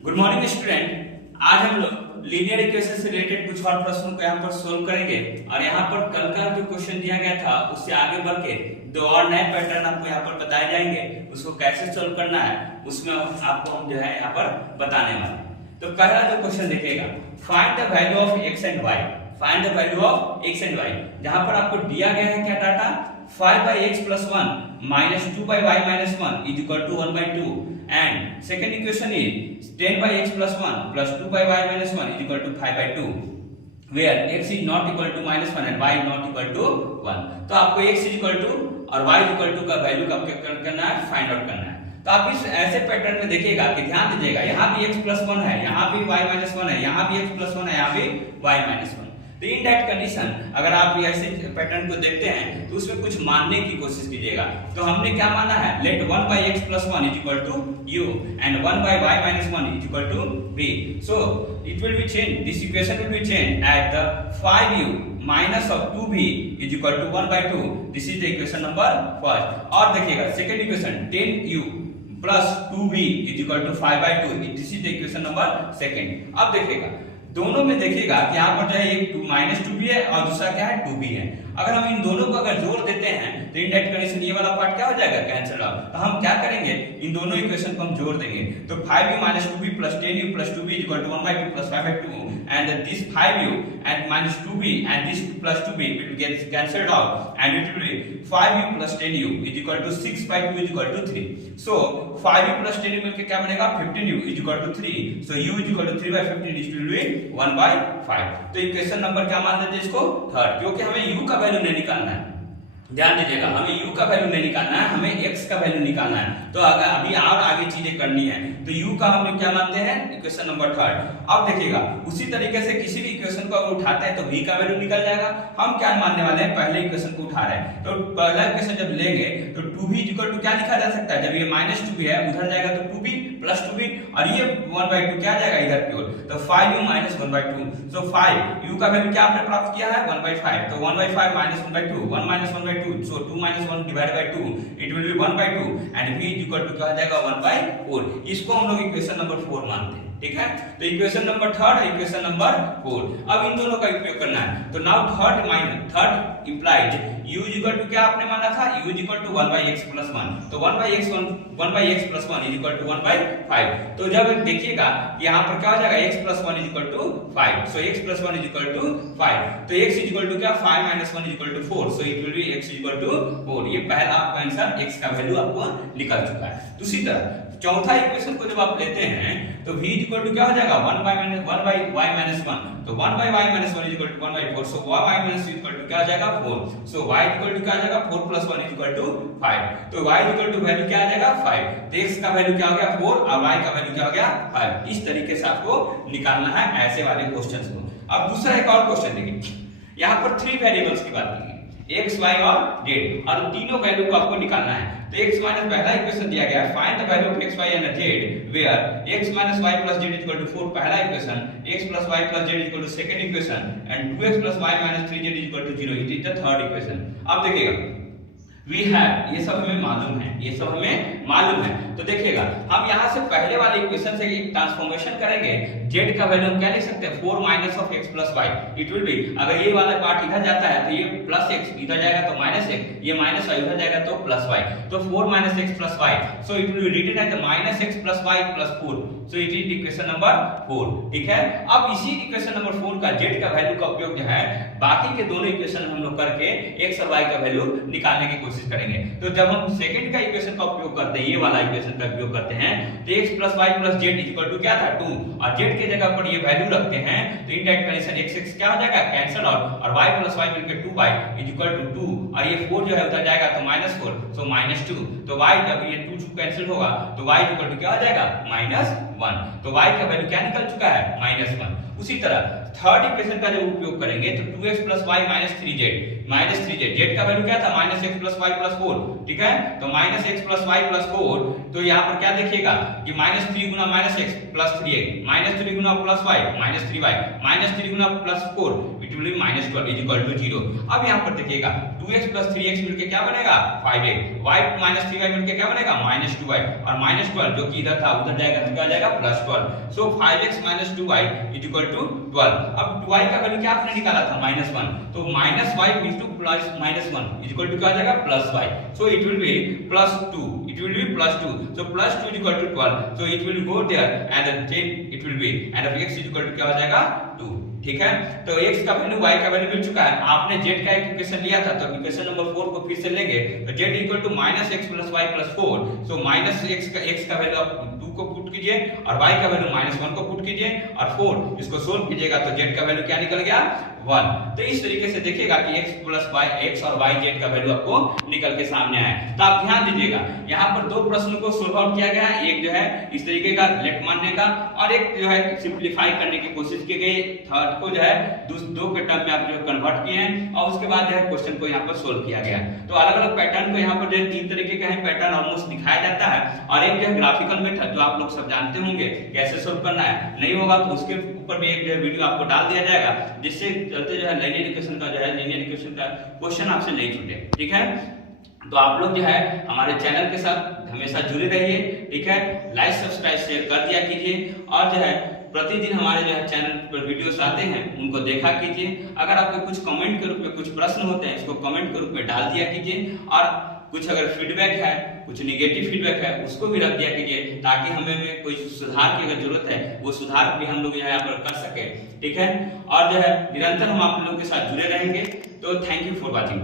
Good morning student. आज हम लोग लीनियर इक्वेशन से रिलेटेड कुछ और प्रश्नों को यहाँ पर सोल्व करेंगे और यहाँ पर कल का जो क्वेश्चन दिया गया था उससे आगे बढ़ के दो और नए पैटर्न आपको यहाँ पर बताए जाएंगे। उसको कैसे सोल्व करना है उसमें आपको हम जो है यहाँ पर बताने वाले हैं। तो पहला जो क्वेश्चन देखिएगा, find the value of x and y. Find the value of x and y, जहां पर आपको दिया गया है क्या data, 5/x + 1 - 2/y - 1 = 1/2 and second equation is 10/x + 1 + 2/y - 1 = 5/2 where x is not equal to -1 and y is not equal to 1। तो आपको x equal to और y इक्वल टू का वैल्यू कब करना है, फाइंड आउट करना है। तो आप इस ऐसे पैटर्न में देखिएगा कि ध्यान दीजिएगा, यहाँ भी x + 1 है, यहाँ भी y - 1 है, यहाँ भी x + 1 है, यहाँ भी y - 1। तो इन दैट कंडीशन अगर आप ऐसे पैटर्न को देखते हैं तो उसमें कुछ मानने की कोशिश कीजिएगा। तो हमने क्या माना है, late 1/x + 1 = u and 1/y - 1 = v। So it will be changed, this equation will be changed at the 5u minus of 2v = 1/2। This is the equation number first। और देखिएगा second equation 10u plus 2v = 5/2। This is the equation number second। अब देखिएगा दोनों में देखिएगा कि यहाँ पर जो है एक -2b है और दूसरा क्या है 2b है। अगर हम इन दोनों को अगर जोड़ देते हैं तो इन दैट कंडीशन ये वाला पार्ट क्या हो जाएगा, कैंसिल आउट। तो हम क्या करेंगे, इन दोनों इक्वेशन को हम जोड़ देंगे। तो 5u - 2b + 10u + 2b = 1/2 + 5/2 and this 5u and -2b and this + 2b will get cancelled out and it will be 5u + 10u = 6/2 = 3। So 5u + 10u मिलके क्या बनेगा, 15u = 3। So u = 3/15, this will be 1/5। तो equation number क्या मान लेते हैं इसको, third, क्योंकि हमें u का वैल्यू नहीं निकालना है। ध्यान दीजिएगा, हमें u का वैल्यू नहीं निकालना है, हमें x का वैल्यू निकालना है। तो अगर अभी और आगे चीजें करनी है तो u का हम क्या मानते हैं, इक्वेशन नंबर थर्ड। अब देखिएगा उसी तरीके से किसी भी इक्वेशन को अगर उठाते हैं तो v का वैल्यू निकल जाएगा। हम क्या मानने वाले हैं, पहले इक्वेशन को उठा रहे हैं। तो पहला इक्वेशन जब लेंगे तो 2v = क्या लिखा जा सकता है, जब ये -2b है उधर जाएगा तो 2b + 2b और ये 1/2 क्या जाएगा इधर की ओर, तो 5u - 1/2। सो 5 u का वैल्यू क्या आपने प्राप्त किया है, 1/5। तो 1/5 - 1/2 1 - 1/2, so 2 - 1 / 2 it will be 1/2 and v = क्या आ जाएगा 1/4। इसको हम लोग इक्वेशन नंबर 4 मानते हैं, ठीक है। तो इक्वेशन नंबर थर्ड है इक्वेशन नंबर 4। अब इन दोनों का उपयोग करना है। तो नाउ थर्ड इंप्लाइड u = क्या आपने माना था, u = 1/x + 1। तो 1/x + 1 = 1/5। तो जब देखिएगा यहाँ पर क्या हो जाएगा, x + 1 = 5। सो x + 1 = 5। तो x = क्या, 5 - 1 = 4। So it will B x = 4। ये पहला आपका आंसर x का वैल्यू आपको निकल चुका है। दूसरी तरफ चौथा इक्वेशन को जब आप लेते हैं तो v = क्या हो जाएगा, 1/y - 1। तो 1/y - 1 = 1/4। सो y - = क्या हो जाएगा, 4। सो y = क्या आ जाएगा, 4 + 1 = 5। तो y = वैल्यू क्या आ जाएगा, 5। तो x का वैल्यू क्या हो गया, 4 और y का वैल्यू क्या हो गया, 5। इस तरीके से आपको निकालना है ऐसे वाले क्वेश्चंस को। अब दूसरा एक और क्वेश्चन देखिए, यहाँ पर 3 वेरिएबल्स की बात की है, x, y और z, और तीनों वैल्यू को आपको निकालना है। तो x - पहला इक्वेशन दिया गया है, find the value of x, y and z where x - y + z = 4 पहला equation, x + y + z = second equation and 2x + y - 3z = 0। It is the third equation. अब देखिएगा वी हैव, ये सब हमें मालूम है, ये सब हमें मालूम है। तो देखिएगा हम यहाँ से पहले वाले इक्वेशन से एक ट्रांसफॉर्मेशन करेंगे। z का वैल्यू हम क्या लिख सकते हैं, 4 - of x + y। It will B, अगर ये वाला पार्ट इधर जाता है तो ये +x इधर जाएगा तो -x, ये -y इधर जाएगा तो +y। तो 4 - x + y। So it will be written as -x + y + 4। So it is equation number 4, ठीक है। अब इसी इक्वेशन नंबर 4 का z का वैल्यू का उपयोग जो है बाकी के दोनों इक्वेशन हम लोग करके x और y का वैल्यू निकालने की कोशिश करेंगे। तो जब हम सेकंड का इक्वेशन का उपयोग करते हैं, ये वाला इक्वेशन का उपयोग करते हैं, तो x + y + z = क्या था, 2, और z के जगह पर ये वैल्यू रखते हैं तो इन दैट कंडीशन x क्या हो जाएगा, कैंसिल आउट, और y + y मिलकर 2y = 2 और ये 4 जो है उधर जाएगा तो -4, सो -2। तो y जब ये 2 कैंसिल होगा तो y = क्या हो जाएगा, -1। तो y का वैल्यू क्या निकल चुका है, -1। उसी तरह थर्ड इक्वेशन का जब उपयोग करेंगे तो 2x plus Y minus 3z, Z का वैल्यू क्या था minus x plus Y plus 4, ठीक है। तो minus x plus Y plus 4, तो यहाँ पर क्या देखिएगा कि माइनस 3 गुना minus x plus 3x, minus 3 गुना plus Y minus 3y, minus 3 गुना plus 4 it will be minus 12 is equal to 0। अब यहाँ पर देखिएगा 2x प्लस 3x मिलके क्या बनेगा 5x, y माइनस 3y मिलके क्या बनेगा माइनस 2y, और माइनस 12 जो कि इधर था उधर जाएगा तो क्या जाएगा plus 12। So 5x minus 2y is equal to 12। अब 2y का वैल्यू क्या आपने निकाला था माइनस 1, तो minus y into plus minus 1 is equal to क्या आ जाएगा plus y। So it will be plus 2, it will be plus 2, so plus 2 is equal to 12, so it will go there and then it will be and of x is equal to क्या हो जाएगा 2, ठीक है। तो x का value y का value मिल चुका है। आपने z का एक इक्वेशन लिया था तो इक्वेशन नंबर 4 को फिर से लेंगे तो z equal to minus x plus Y plus 4, so minus x का वैल्यू आप 2 को पुट कीजिए और y का वैल्यू माइनस 1 को पुट कीजिए और 4 इसको सोल्व कीजिएगा तो z का वैल्यू क्या निकल गया 1। तो इस तरीके से देखिएगा कि x प्लस y x और y z का वैल्यू आपको निकल के सामने आया। तो आप ध्यान दीजिएगा यहाँ पर दो प्रश्नों को सोल्व आउट किया गया है, एक जो है इस तरीके का लेट मानने का और एक जो है सिंपलीफाई करने की कोशिश की गई, थर्ड को जो है दो के टर्म में आप जो कन्वर्ट किए हैं और उसके बाद जो है क्वेश्चन को यहाँ पर सोल्व किया गया। तो अलग अलग पैटर्न को यहाँ पर जो है 3 तरीके का है पैटर्न ऑलमोस्ट दिखाया जाता है और एक जो है ग्राफिकल मेथड जो आप लोग सब जानते होंगे कैसे सोल्व करना है, नहीं होगा तो उसके ऊपर भी एक जो है वीडियो आपको डाल दिया जाएगा जिससे चलते जो है लीनियर इक्वेशन का जो है लीनियर इक्वेशन का क्वेश्चन आपसे नहीं छूटे, ठीक है। तो आप लोग जो है हमारे चैनल के साथ हमेशा जुड़े रहिए, ठीक है। लाइक सब्सक्राइब शेयर कर दिया कीजिए और जो है प्रतिदिन हमारे जो है चैनल पर वीडियोस आते हैं उनको देखा कीजिए। अगर आपको कुछ कमेंट के रूप में कुछ प्रश्न होते हैं इसको कमेंट के रूप में डाल दिया कीजिए और कुछ अगर फीडबैक है कुछ निगेटिव फीडबैक है उसको भी रख दिया कीजिए ताकि हमें में कोई सुधार की अगर जरूरत है वो सुधार भी हम लोग यहाँ पर कर सके, ठीक है। और जो है निरंतर हम आप लोगों के साथ जुड़े रहेंगे। तो थैंक यू फॉर वॉचिंग।